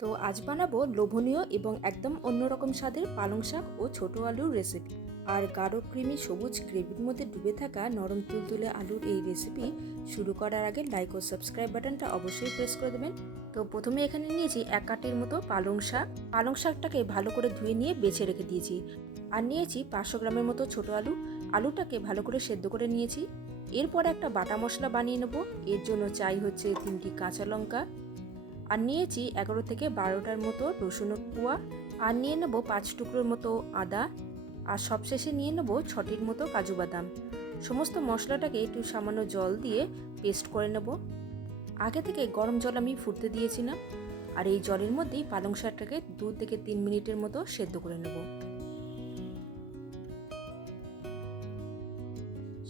তো আজ বানাবো লোভনীয় এবং একদম অন্যরকম স্বাদের পালং শাক ও ছোট আলুর রেসিপি। আর গাঢ় ক্রিমি সবুজ গ্রেভির মধ্যে ডুবে থাকা নরম তুলতুলে আলুর এই রেসিপি শুরু করার আগে লাইক ও সাবস্ক্রাইব বাটনটা অবশ্যই প্রেস করে দেবেন। তো প্রথমে এখানে নিয়েছি 1 কাটের মতো পালং শাকটাকে ভালো করে ধুয়ে নিয়ে বেছে রেখে দিয়েছি। আর নিয়েছি 500 গ্রামের মতো ছোট আলুটাকে ভালো করে সেদ্ধ করে নিয়েছি। এরপর একটা বাটা মশলা বানিয়ে নেব। এর জন্য চাই হচ্ছে 3টি কাঁচা লঙ্কা, আর নিয়েছি 11 থেকে 12টার মতো রসুনের কোয়া, আর নিয়ে নেব 5 টুকরোর মতো আদা, আর সবশেষে নিয়ে নেব 6টির মতো কাজু বাদাম। সমস্ত মশলাটাকে একটু সামান্য জল দিয়ে পেস্ট করে নেব। আগে থেকে গরম জল আমি ফুটতে দিয়েছিলাম, আর এই জলের মধ্যেই পালং শাকটাকে 2 থেকে 3 মিনিটের মতো সেদ্ধ করে নেব।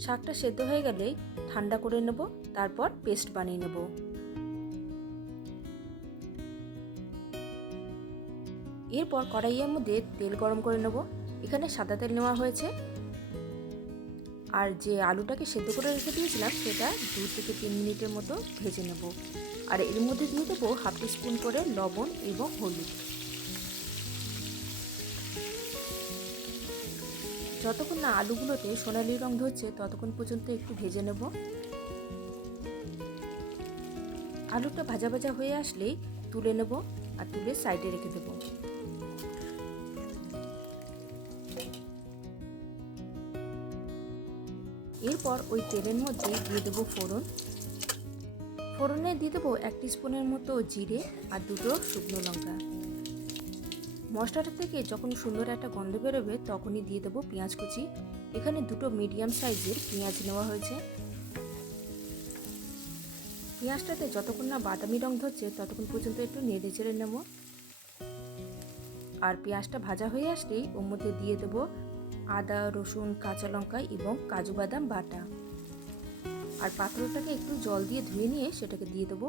শাকটা সেদ্ধ হয়ে গেলে ঠান্ডা করে নেব, তারপর পেস্ট বানিয়ে নেব। এরপর কড়াইয়ের মধ্যে তেল গরম করে নেব। এখানে সাদা তেল নেওয়া হয়েছে। আর যে আলুটাকে সেদ্ধ করে রেখে দিয়েছিলাম সেটা 2 থেকে 3 মিনিটের মতো ভেজে নেব। আর এর মধ্যে দিয়ে দেবো হাফ টিস্পুন করে লবণ এবং হলুদ। যতক্ষণ না আলুগুলোতে সোনালি রং ধরছে ততক্ষণ পর্যন্ত একটু ভেজে নেব। আলুটা ভাজা ভাজা হয়ে আসলেই তুলে নেব, আর তুলে সাইডে রেখে দেবো। এরপর ওই তেলের মধ্যে দিয়ে দেবো ফোড়নে দিয়ে দেবো 1 টিস্পুনের মতো জিরে আর 2টো শুকনো লঙ্কা। মশলাটা থেকে যখন সুন্দর একটা গন্ধ বেরোবে তখনই দিয়ে দেবো পেঁয়াজ কুচি। এখানে 2টো মিডিয়াম সাইজের পেঁয়াজ নেওয়া হয়েছে। পেঁয়াজটাতে যতক্ষণ না বাদামি রং ধরছে ততক্ষণ পর্যন্ত একটু নেড়ে চেড়ে নেব। আর পেঁয়াজটা ভাজা হয়ে আসলেই ওর মধ্যে দিয়ে দেবো আদা, রসুন, কাঁচা লঙ্কা এবং কাজু বাদাম বাটা। আর পাত্রটাকে একটু জল দিয়ে ধুয়ে নিয়ে সেটাকে দিয়ে দেবো।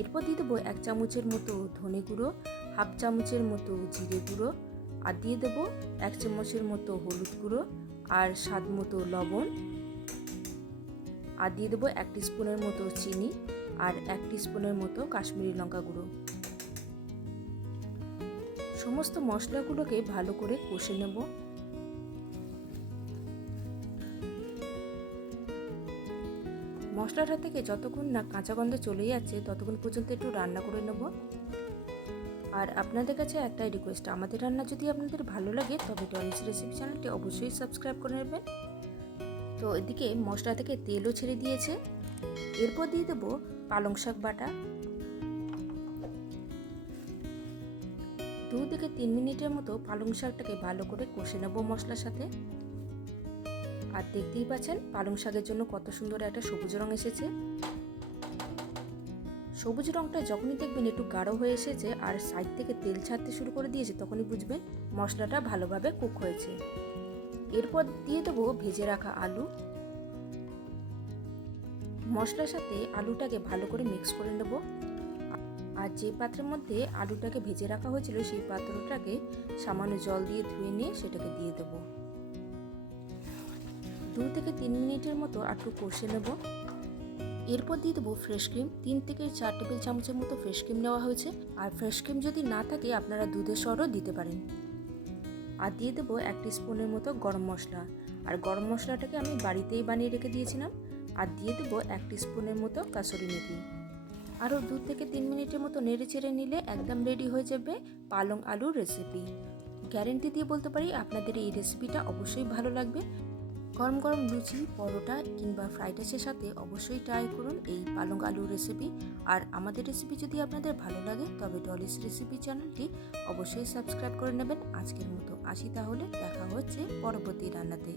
এরপর দিয়ে দেবো 1 চামচের মতো ধনে গুঁড়ো, হাফ চামচের মতো জিরে গুঁড়ো, আর দিয়ে দেবো 1 চামচের মতো হলুদ গুঁড়ো, আর স্বাদ মতো লবণ, আর দিয়ে দেবো 1 টিস্পুনের মতো চিনি, আর 1 টিস্পুনের মতো কাশ্মীরি লঙ্কা গুঁড়ো। সমস্ত মশলাগুলোকে ভালো করে কষে নেব। মশলাটা থেকে যতক্ষণ না কাঁচা গন্ধ চলে যাচ্ছে ততক্ষণ পর্যন্ত একটু রান্না করে নেব। আর আপনাদের কাছে একটাই রিকোয়েস্ট, আমাদের রান্না যদি আপনাদের ভালো লাগে তবে ডলিস রেসিপি চ্যানেলটি অবশ্যই সাবস্ক্রাইব করে নেবেন। তো এদিকে মশলা থেকে তেলও ছেড়ে দিয়েছে। এরপর দিয়ে দেবো পালং শাক বাটা। 2 থেকে 3 মিনিটের মতো পালং শাকটাকে ভালো করে কষে নেব মশলার সাথে। আর দেখতেই পাচ্ছেন পালং শাকের জন্য কত সুন্দর একটা সবুজ রং এসেছে। সবুজ রংটা যখনই দেখবেন একটু গাঢ় হয়ে এসেছে আর সাইড থেকে তেল ছাড়তে শুরু করে দিয়েছে তখনই বুঝবেন মশলাটা ভালোভাবে কুক হয়েছে। এরপর দিয়ে দেবো ভেজে রাখা আলু। মশলার সাথে আলুটাকে ভালো করে মিক্স করে নেব। আর যে পাত্রের মধ্যে আলুটাকে ভেজে রাখা হয়েছিল সেই পাত্রটাকে সামান্য জল দিয়ে ধুয়ে নিয়ে সেটাকে দিয়ে দেবো। 2 থেকে 3 মিনিটের মতো একটু কষে নেব। এরপর দিয়ে দেবো ফ্রেশ ক্রিম। 3 থেকে 4 টেবিল চামচের মতো ফ্রেশ ক্রিম নেওয়া হয়েছে। আর ফ্রেশ ক্রিম যদি না থাকে আপনারা দুধের সরও দিতে পারেন। আর দিয়ে দেবো 1 টিস্পুনের মতো গরম মশলা। আর গরম মশলাটাকে আমি বাড়িতেই বানিয়ে রেখে দিয়েছিলাম। আর দিয়ে দেবো 1 টিস্পুনের মতো কাসুরি মেথি। আরও 2 থেকে 3 মিনিটের মতো নেড়ে চেড়ে নিলে একদম রেডি হয়ে যাবে পালং আলুর রেসিপি। গ্যারেন্টি দিয়ে বলতে পারি আপনাদের এই রেসিপিটা অবশ্যই ভালো লাগবে। গরম গরম লুচি, পরোটা কিংবা ফ্রাইড রাইসের সাথে অবশ্যই ট্রাই করুন এই পালং আলুর রেসিপি। আর আমাদের রেসিপি যদি আপনাদের ভালো লাগে তবে ডলিস রেসিপি চ্যানেলটি অবশ্যই সাবস্ক্রাইব করে নেবেন। আজকের মতো আসি, তাহলে দেখা হচ্ছে পরবর্তী রান্নাতে।